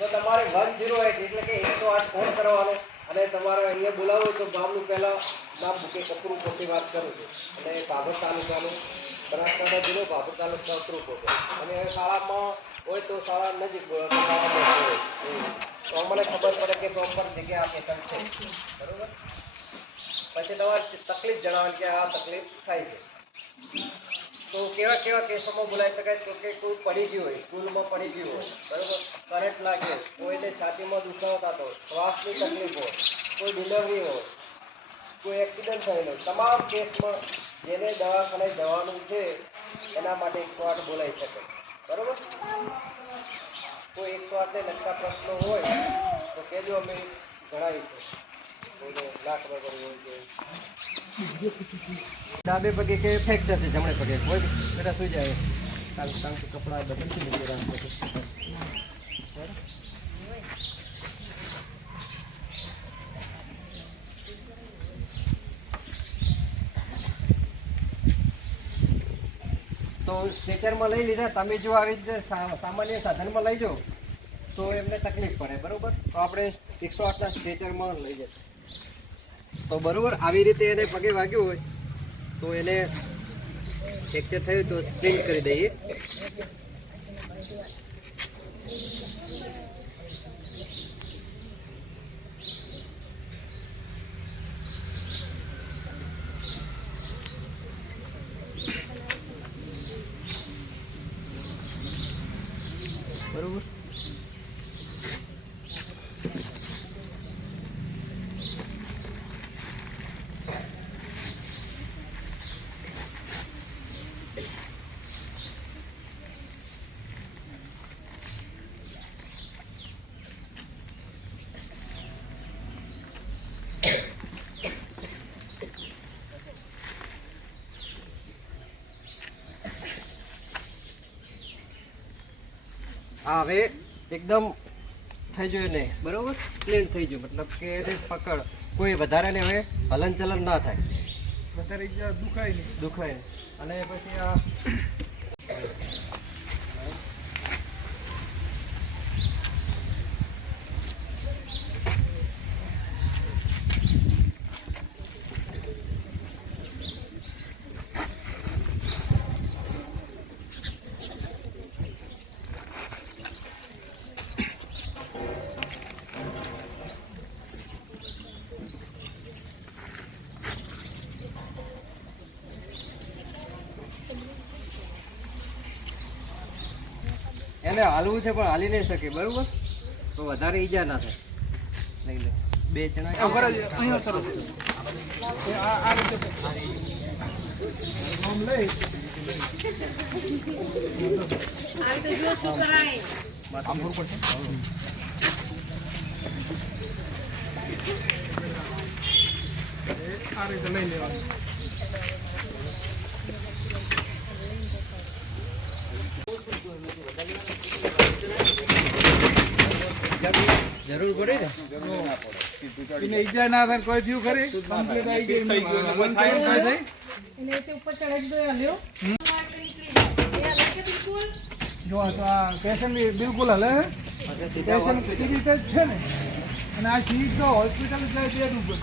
તો તમારે one zero eight એટલે કે એકસો આઠ ફોન કરવાનો અને તમારે અહીંયા બોલાવો તો ગામનું પહેલાં નામ મૂકે કપરું પોતે વાત કરું છું. અને ભાભર તાલુકાનું બનાસકાંઠા જિલ્લો, ભાભર તાલુકા કપરું પોતે અને શાળામાં હોય તો શાળા નજીક તો અમને ખબર પડે કે પ્રોપર જગ્યાએ આ પેશન્ટ છે. બરાબર? પછી તમારે તકલીફ જણાવે કે આ તકલીફ થાય છે. તો કેવા કેવા કેસોમાં બોલાવી શકાય તો કે કોઈ પડી ગયું હોય, સ્કૂલમાં પડી ગયું હોય, બરાબર? કરંટ લાગ્યો કોઈને છાતીમાં દુખાવો થતો શ્વાસની તકલીફ હોય, કોઈ ડિલિવરી હોય, કોઈ એક્સિડન્ટ થયેલો તમામ કેસમાં જેને દવાખાને જવાનું છે, એના માટે એકસો આઠ બોલાવી શકે બરાબર? કોઈ એકસો આઠને લગતા પ્રશ્નો હોય, તો કહેજો અમે જણાવીશું. ડાબે પગે કે ફ્રેક્ચર છે, જમણે પગે. કોઈ બેટા સુઈ જાય. કાલ કામ તો કપડા બદલતી નથી રાખો તો સ્ટ્રેચરમાં લઈ લીધા. તમે જો આવી રીતે સામાન્ય સાધનમાં લઈ જાઓ, તો એમને તકલીફ પડે, બરોબર? તો આપણે એકસો આઠના સ્ટ્રેચરમાં લઈ જશે. તો બરોબર, આવી રીતે એને પગે વાગ્યું હોય, તો એને ફ્રેક્ચર થયું તો સ્પ્રિંગ કરી દઈએ બરોબર આ હવે એકદમ થઈ જોઈએ ને બરાબર? સ્પ્લેન થઈ ગયું મતલબ કે એને પકડ. કોઈ વધારે ને હવે હલન ચલન ના થાય. વધારે દુખાય નહીં. દુખાય અને પછી આ એને હાલવું છે પણ હાલી નહીં શકે બરોબર? તો વધારે ઈજા ના થાય. લઈ લે. બે જણા ઉપર અહીંયા તરફ આ આ રીતે આમ લઈ. આમ ફરવું પડશે આ રીતે લઈ લેવાનું. જરૂર પડે ને? એને ઈજા ના થાય કોઈ થયું ખરી? કમ્પ્લીટ આવી ગઈ વન ટાઈમ થઈ થઈ એને તે ઉપર ચડાઈ દો હાલ્યો જો આ તો આ પેશન્ટ બિલકુલ હલે પેશન્ટ એ રીતે છે ને. અને આ સીધો હોસ્પિટલ જાય તે ઉપર.